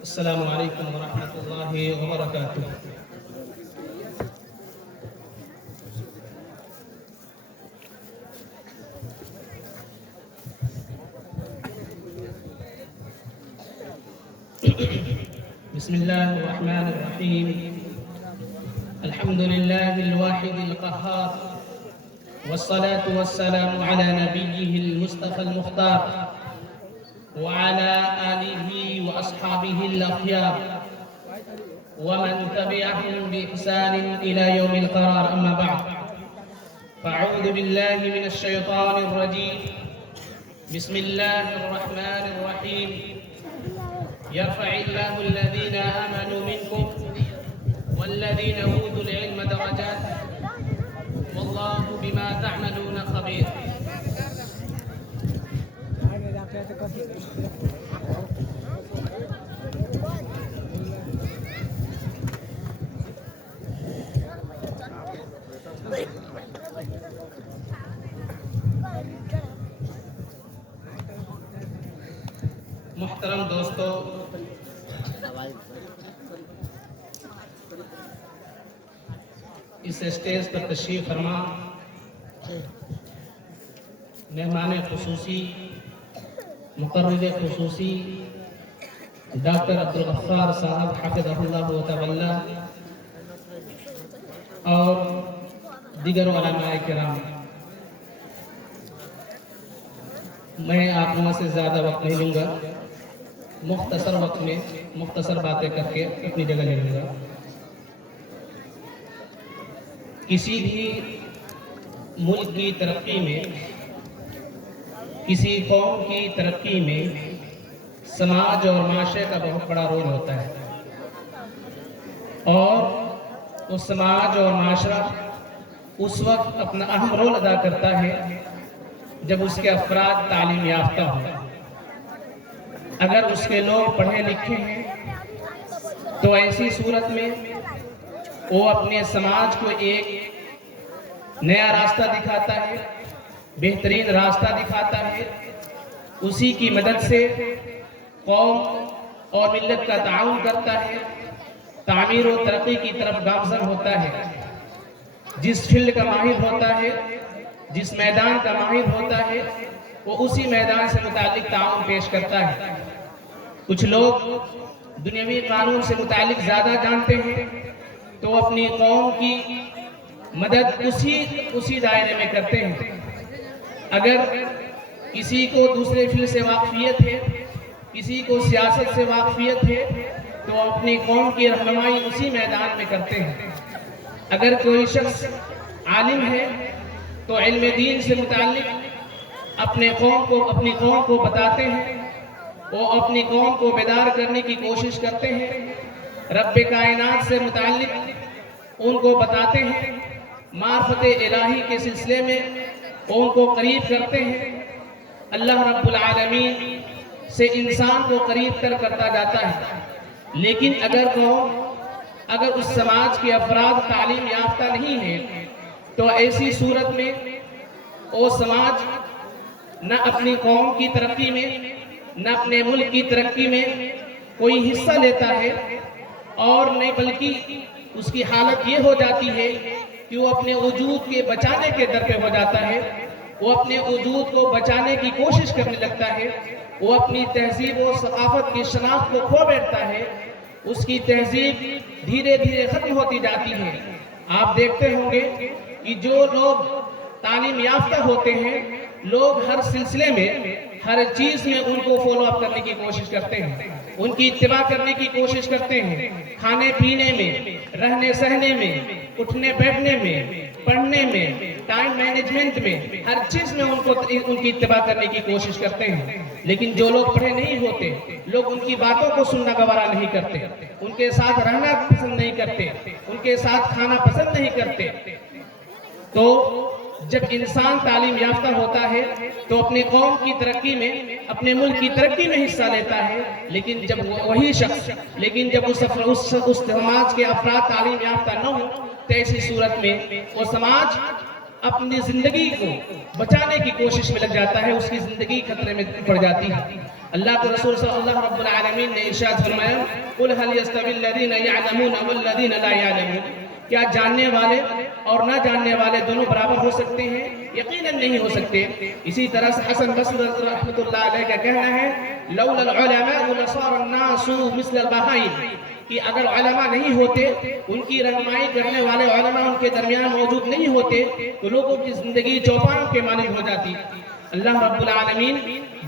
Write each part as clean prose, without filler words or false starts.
السلام علیکم ورحمۃ اللہ وبرکاتہ۔ بسم اللہ الرحمن الرحیم، الحمد للہ الواحد القہار، والصلاة والسلام على نبیہ المصطفى المختار وعلى آلہ وأصحابہ الأخیار ومن تبعهم بإحسان إلى يوم القرار، أما بعد فأعوذ بالله من الشيطان الرجيم، بسم الله الرحمن الرحيم، يرفع الله الذين آمنوا منكم والذين أوتوا العلم درجات والله بما تعملون خبير۔ محترم دوستو، اس اسٹیج پر تشریف فرما مہمان خصوصی، مقرر خصوصی ڈاکٹر عبدالغفار صاحب حفظہ اللہ تعالی اور دیگر علماء کرام، میں آپ لوگوں سے زیادہ وقت نہیں لوں گا، مختصر وقت میں مختصر باتیں کر کے اپنی جگہ لے لوں گا۔ کسی بھی ملک کی ترقی میں، کسی قوم کی ترقی میں سماج اور معاشرے کا بہت بڑا رول ہوتا ہے، اور اس سماج اور معاشرہ اس وقت اپنا اہم رول ادا کرتا ہے جب اس کے افراد تعلیم یافتہ ہوں۔ اگر اس کے لوگ پڑھے لکھے ہیں تو ایسی صورت میں وہ اپنے سماج کو ایک نیا راستہ دکھاتا ہے، بہترین راستہ دکھاتا ہے، اسی کی مدد سے قوم اور ملت کا تعاون کرتا ہے، تعمیر و ترقی کی طرف گامزن ہوتا ہے۔ جس فیلڈ کا ماہر ہوتا ہے، جس میدان کا ماہر ہوتا ہے، وہ اسی میدان سے متعلق تعاون پیش کرتا ہے۔ کچھ لوگ دنیاوی قانون سے متعلق زیادہ جانتے ہیں تو اپنی قوم کی مدد اسی دائرے میں کرتے ہیں۔ اگر کسی کو دوسرے فیلڈ سے واقفیت ہے، کسی کو سیاست سے واقفیت ہے تو اپنی قوم کی رہنمائی اسی میدان میں کرتے ہیں۔ اگر کوئی شخص عالم ہے تو علم دین سے متعلق اپنی قوم کو بتاتے ہیں، وہ اپنی قوم کو بیدار کرنے کی کوشش کرتے ہیں، رب کائنات سے متعلق ان کو بتاتے ہیں، معرفت الہی کے سلسلے میں ان کو قریب کرتے ہیں۔ اللہ رب العالمین سے انسان کو قریب کرتا جاتا ہے۔ لیکن اگر اس سماج کے افراد تعلیم یافتہ نہیں ہیں تو ایسی صورت میں وہ سماج نہ اپنی قوم کی ترقی میں، نہ اپنے ملک کی ترقی میں کوئی حصہ لیتا ہے، اور نہیں بلکہ اس کی حالت یہ ہو جاتی ہے کہ وہ اپنے وجود کے بچانے کے در پہ ہو جاتا ہے، وہ اپنے وجود کو بچانے کی کوشش کرنے لگتا ہے، وہ اپنی تہذیب و ثقافت کی شناخت کو کھو بیٹھتا ہے، اس کی تہذیب دھیرے دھیرے ختم ہوتی جاتی ہے۔ آپ دیکھتے ہوں گے کہ جو لوگ تعلیم یافتہ ہوتے ہیں، لوگ ہر سلسلے میں، ہر چیز میں ان کو فالو اپ کرنے کی کوشش کرتے ہیں، ان کی اتباع کرنے کی کوشش کرتے ہیں، کھانے پینے میں، رہنے سہنے میں، اٹھنے بیٹھنے میں، پڑھنے میں، ٹائم مینجمنٹ میں، ہر چیز میں ان کی اتباع کرنے کی کوشش کرتے ہیں۔ لیکن جو لوگ پڑھے نہیں ہوتے، لوگ ان کی باتوں کو سننا گوارا نہیں کرتے، ان کے ساتھ رہنا پسند نہیں کرتے، ان کے ساتھ کھانا پسند نہیں کرتے۔ تو جب انسان تعلیم یافتہ ہوتا ہے تو اپنے قوم کی ترقی میں، اپنے ملک کی ترقی میں حصہ لیتا ہے، لیکن جب اس سماج کے افراد تعلیم یافتہ نہ ہوں تو ایسی صورت میں وہ سماج اپنی زندگی کو بچانے کی کوشش میں لگ جاتا ہے، اس کی زندگی خطرے میں پڑ جاتی ہے۔ اللہ کے رسول صلی اللہ رب العالمین نے ارشاد فرمایا قل هل يستوي الذين يعلمون والذين لا يعلمون، کیا جاننے والے اور نہ جاننے والے دونوں برابر ہو سکتے ہیں؟ یقیناً نہیں ہو سکتے۔ اسی طرح سے حسن بصری رحمۃ اللہ علیہ کا کہنا ہے لولا العلماء لصار الناس مثل البہائم، کہ اگر علماء نہیں ہوتے، ان کی رہنمائی کرنے والے علماء ان کے درمیان موجود نہیں ہوتے تو لوگوں کی زندگی چوپاؤں کے مانند ہو جاتی۔ اللہ رب العالمین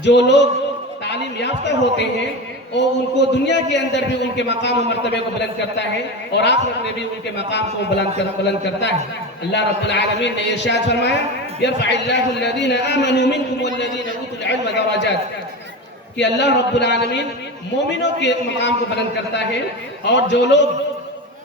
جو لوگ تعلیم یافتہ ہوتے ہیں اور ان کو دنیا کے اندر بھی ان کے مقام و مرتبے کو بلند کرتا ہے اور آخرت میں بھی ان کے مقام کو بلند کرتا ہے۔ اللہ رب العالمین نے ارشاد فرمایا یرفع اللہ الذین آمنوا منکم والذین اوتوا العلم درجات، کہ اللہ رب العالمین مومنوں کے مقام کو بلند کرتا ہے اور جو لوگ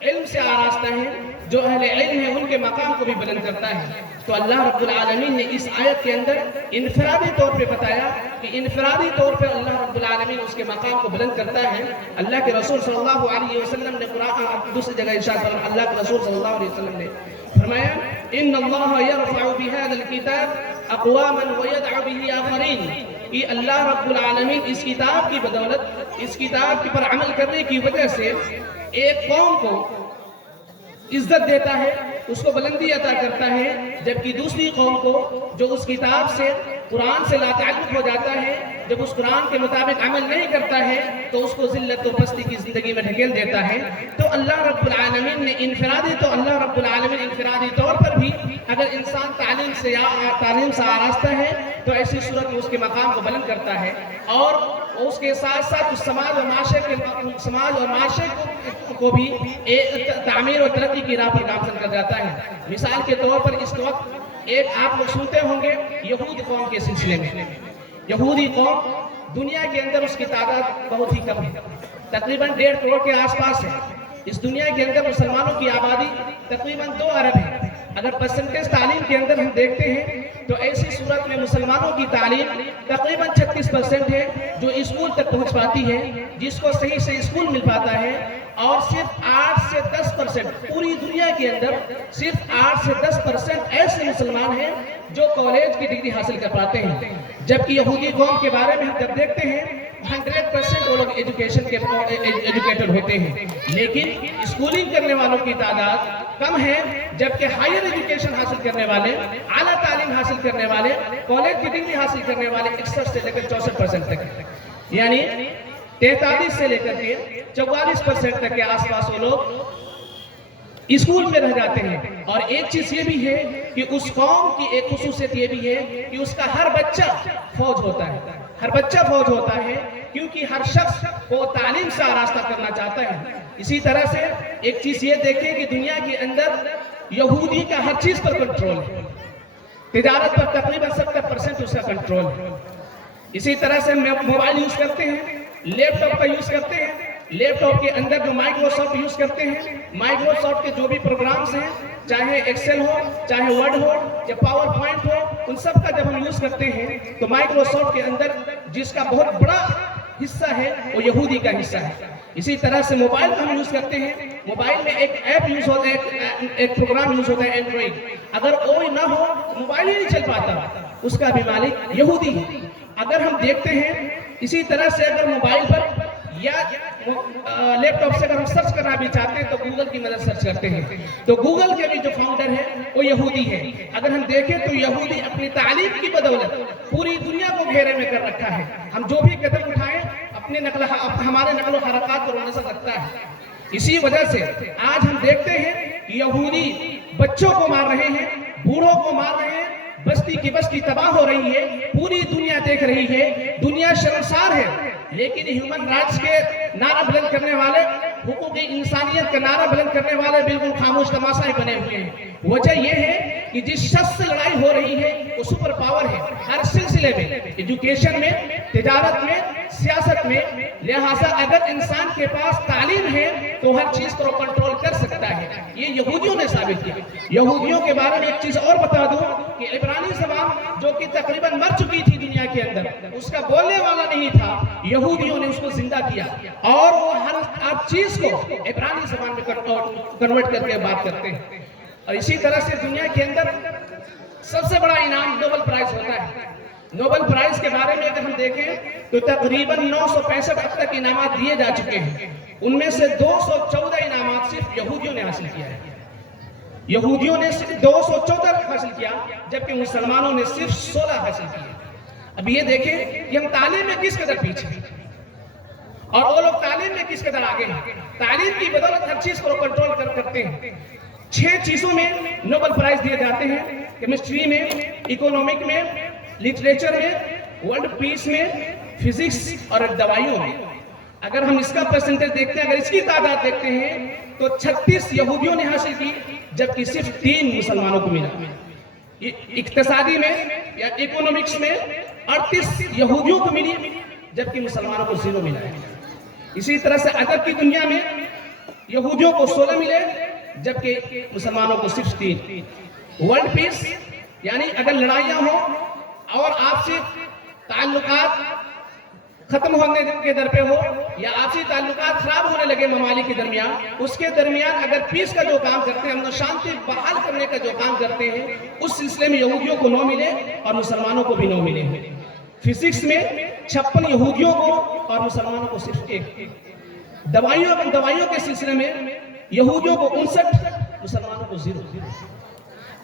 علم سے آراستہ ہیں، جو اہل علم ہیں، ان کے مقام کو بھی بلند کرتا ہے۔ تو اللہ رب العالمین نے اس آیت کے اندر انفرادی طور پہ بتایا کہ انفرادی طور پہ اللہ رب العالمین اس کے مقام کو بلند کرتا ہے۔ اللہ کے رسول صلی اللہ علیہ وسلم نے قرآن دوسری جگہ ارشاد فرمایا، اللہ کے رسول صلی اللہ علیہ وسلم نے فرمایا ان اللہ یرفع بهذا الكتاب اقواما ويدع به آخرین، کہ اللہ رب العالمین اس کتاب کی بدولت، اس کتاب پر عمل کرنے کی وجہ سے ایک قوم کو عزت دیتا ہے، اس کو بلندی عطا کرتا ہے، جبکہ دوسری قوم کو جو اس کتاب سے قرآن سے لا تعلق ہو جاتا ہے، جب اس قرآن کے مطابق عمل نہیں کرتا ہے تو اس کو ذلت و پستی کی زندگی میں ڈھکیل دیتا ہے۔ تو اللہ رب العالمین نے اللہ رب العالمین انفرادی طور پر بھی اگر انسان تعلیم سے آراستہ ہے تو ایسی صورت میں اس کے مقام کو بلند کرتا ہے، اور اس کے ساتھ ساتھ اس سماج اور معاشرے کو بھی تعمیر و ترقی کی راہ پر گامزن کر جاتا ہے۔ مثال کے طور پر اس وقت ایک آپ لوگ سنتے ہوں گے یہود قوم کے سلسلے میں۔ یہودی قوم دنیا کے اندر اس کی تعداد بہت ہی کم ہے، تقریباً 1.5 کروڑ کے آس پاس ہے۔ اس دنیا کے اندر مسلمانوں کی آبادی تقریباً 2 ارب ہے۔ اگر پرسنٹیج تعلیم کے اندر ہم دیکھتے ہیں تو ایسی صورت میں مسلمانوں کی تعلیم تقریباً 36% ہے جو اسکول تک پہنچ پاتی ہے، جس کو صحیح سے اسکول مل پاتا ہے، اور صرف 8 سے 10% پوری دنیا کے اندر صرف 8 سے 10% ایسے مسلمان ہیں جو کالج کی ڈگری حاصل کر پاتے ہیں، جبکہ یہودی قوم کے بارے میں ہم جب دیکھتے ہیں 100% وہ لوگ ایجوکیٹڈ ہوتے ہیں، لیکن اسکولنگ کرنے والوں کی تعداد کم ہے، جبکہ ہائر ایجوکیشن حاصل کرنے والے، اعلیٰ تعلیم حاصل کرنے والے، کالج کی ڈگری حاصل کرنے والے 61 سے لے کر 64% تک ہیں، یعنی 43 سے لے کر کے 44% تک کے آس پاس وہ لوگ اسکول میں رہ جاتے ہیں۔ اور ایک چیز یہ بھی ہے کہ اس قوم کی ایک خصوصیت یہ بھی ہے کہ اس کا ہر بچہ فوج ہوتا ہے، ہر بچہ فوج ہوتا ہے، کیونکہ ہر شخص کو تعلیم سے آراستہ کرنا چاہتا ہے۔ اسی طرح سے ایک چیز یہ دیکھیں کہ دنیا کے اندر یہودی کا ہر چیز پر کنٹرول ہے، تجارت پر تقریباً 70% اس کا کنٹرول ہے۔ اسی طرح سے موبائل یوز کرتے ہیں، لیپ ٹاپ کا یوز کرتے ہیں، لیپ ٹاپ کے اندر جو مائکروسافٹ یوز کرتے ہیں، مائکروسافٹ کے جو بھی پروگرامز ہیں، چاہے ایکسل ہو، چاہے ورڈ ہو یا پاور پوائنٹ ہو، ان سب کا جب ہم یوز کرتے ہیں تو مائکروسافٹ کے اندر جس کا بہت بڑا حصہ ہے وہ یہودی کا حصہ ہے۔ اسی طرح سے موبائل ہم یوز کرتے ہیں، موبائل میں ایک ایپ یوز ہوتا ہے، ایک پروگرام یوز ہوتا ہے اینڈرائڈ، اگر وہ نہ ہو موبائل ہی نہیں چل پاتا، اس کا بھی مالک یہودی ہے۔ اگر ہم دیکھتے ہیں اسی طرح سے اگر موبائل پر یا لیپ ٹاپ سے اگر ہم سرچ کرنا بھی چاہتے ہیں تو گوگل کی مدد سرچ کرتے ہیں، تو گوگل کے بھی جو فاؤنڈر ہے وہ یہودی ہے۔ اگر ہم دیکھیں تو یہودی اپنی تعلیم کی بدولت پوری دنیا کو گھیرے میں کر رکھا ہے، ہم جو بھی قدم اٹھائیں ہمارے نقل و حرکات کو روک سکتا ہے۔ اسی وجہ سے آج ہم دیکھتے ہیں کہ یہودی بچوں کو مار رہے ہیں، بوڑھوں کو مار رہے ہیں، بستی کی بستی تباہ ہو رہی ہے، پوری دنیا دیکھ رہی ہے، دنیا شرمسار ہے، لیکن ہیومن رائٹس کے نعرہ بلند کرنے والے، حقوق انسانیت کا نعرہ بلند کرنے والے بالکل خاموش تماشائی بنے ہوئے ہیں۔ وجہ یہ ہے کہ جس شخص سے لڑائی ہو رہی ہے وہ سپر پاور ہے ہر سلسلے میں، ایجوکیشن میں، تجارت میں، سیاست میں، لہٰذا اگر انسان کے پاس تعلیم ہے تو ہر چیز کو کنٹرول کر سکتا ہے۔ یہ یہودیوں نے ثابت کیا۔ یہودیوں کے بارے میں ایک چیز اور بتا دوں کہ عبرانی زبان جو کہ تقریباً مر چکی تھی دنیا کے اندر، اس کا بولنے والا نہیں تھا، یہودیوں نے اس کو زندہ کیا اور وہ ہر چیز کو عبرانی زبان میں کنورٹ کر کے بات کرتے ہیں۔ اور اسی طرح سے دنیا کے اندر سب سے بڑا انعام نوبل پرائز ہوتا ہے۔ نوبل پرائز کے بارے میں اگر ہم دیکھیں تو تقریباً 965 اب تک انعامات دیے جا چکے ہیں. ان میں سے 214 انعامات صرف یہودیوں نے حاصل کیا ہے. یہودیوں نے صرف 214 حاصل کیا جبکہ مسلمانوں نے صرف 16 حاصل کیے. اب یہ دیکھیں کہ ہم تعلیم میں کس قدر پیچھے ہیں اور وہ لوگ تعلیم میں کس قدر آگے ہیں. تعلیم کی بدولت ہر چیز کو کنٹرول کرتے ہیں. 6 چیزوں میں نوبل پرائز دیے جاتے ہیں: کیمسٹری میں، اکنامک میں، لٹریچر میں، ورلڈ پیس میں، فزکس اور دوائیوں میں. اگر ہم اس کا پرسنٹیج دیکھتے ہیں، اگر اس کی تعداد دیکھتے ہیں تو 36 یہودیوں نے حاصل کی جبکہ صرف 3 مسلمانوں کو ملا. اقتصادی میں یا اکنامکس میں 38 یہودیوں کو ملی جبکہ مسلمانوں کو 0 ملا ہے. اسی طرح سے ادب کی دنیا میں یہودیوں کو 16 ملے جبکہ مسلمانوں کو صرف 3. ورلڈ پیس یعنی اگر لڑائیاں ہوں اور آپسی تعلقات ختم ہونے کے در پہ ہو یا آپسی تعلقات خراب ہونے لگے ممالک کے درمیان، اس کے درمیان اگر پیس کا جو کام کرتے ہیں، امن و شانتی بحال کرنے کا جو کام کرتے ہیں، اس سلسلے میں یہودیوں کو 9 ملے اور مسلمانوں کو بھی 9 ملے. فزکس میں 56 یہودیوں کو اور مسلمانوں کو صرف 1. دوائیوں کے سلسلے میں یہودیوں کو 59، مسلمانوں کو 0.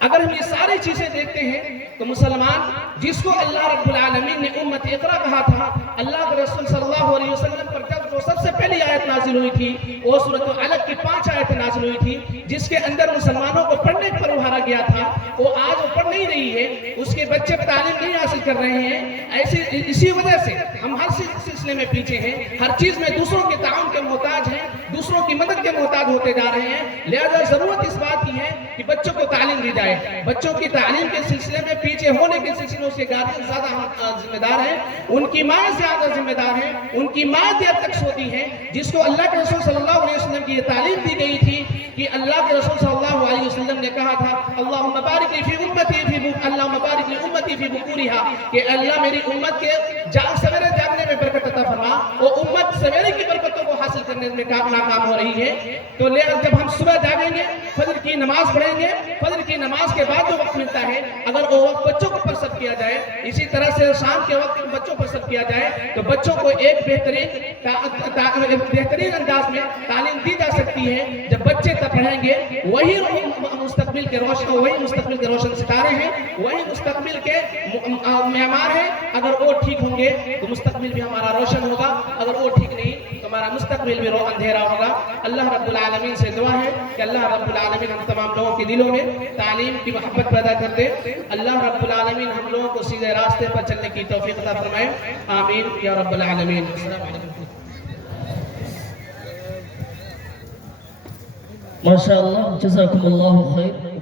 اگر ہم یہ ساری چیزیں دیکھتے ہیں تو مسلمان، جس کو اللہ رب العالمین نے امت اقرا کہا تھا، اللہ کے رسول صلی اللہ علیہ وسلم پر جب جو سب سے پہلی آیت نازل ہوئی تھی وہ سورۃ العلق کی 5 آیتیں نازل ہوئی تھی جس کے اندر مسلمانوں کو پڑھنے پر ابھارا گیا تھا، وہ آج وہ پڑھ نہیں رہی ہے. اس کے بچے تعلیم نہیں حاصل کر رہے ہیں. اسی وجہ سے ہم ہر سلسلے میں پیچھے ہیں، ہر چیز میں دوسروں کے تعاون کے محتاج ہیں، دوسروں کی مدد کے محتاج ہوتے جا رہے ہیں. لہذا ضرورت اس بات کی ہے کہ بچوں کو تعلیم دی جائے. بچوں کی تعلیم کے سلسلے میں پیچھے ہونے کے سلسلے میں اس کے گارجین زیادہ ذمہ دار ہیں، ان کی ماں زیادہ ذمہ دار ہیں. ان کی ماں دیر تک سوتی ہے جس کو اللہ کے رسول صلی اللہ علیہ وسلم کی یہ تعلیم دی گئی تھی کہ اللہ کے رسول صلی اللہ علیہ وسلم نے کہا تھا اللہم بارک فی امتی اللہم بارک لی امتی فی بکورہا، کہ اللہ میری امت کے سویرے جاگنے میں برکت عطا فرما. وہ امت سویرے کی برکتوں کو حاصل کرنے میں ناکام ہو رہی ہے. تو لہذا جب ہم صبح جاگیں گے، فجر کی نماز پڑھیں گے، فجر کی نماز کے بعد جو وقت ملتا ہے اگر وہ وقت بچوں پر صرف کیا جائے، اسی طرح سے شام کے وقت بچوں پر صرف کیا جائے تو بچوں کو ایک بہترین انداز میں تعلیم دی جا سکتی ہے. جب بچے تب پڑھیں گے، وہی مستقبل کے روشن ستارے ہیں، وہی مستقبل کے معمار ہیں. اگر وہ ٹھیک ہوں گے تو مستقبل بھی ہمارا روشن ہوگا، اگر وہ ٹھیک نہیں تو ہمارا مستقبل بھی اندھیرا ہوگا. اللہ رب العالمین سے دعا ہے کہ اللہ رب العالمین ہم تمام لوگوں کے دلوں میں تعلیم کی محبت پیدا کر دے. اللہ رب العالمین ہم لوگوں کو سیدھے راستے پر چلنے کی توفیق عطا فرمائے. آمین یا رب العالمین. السلام علیکم. ماشاء اللہ، جزاکم اللہ خیر.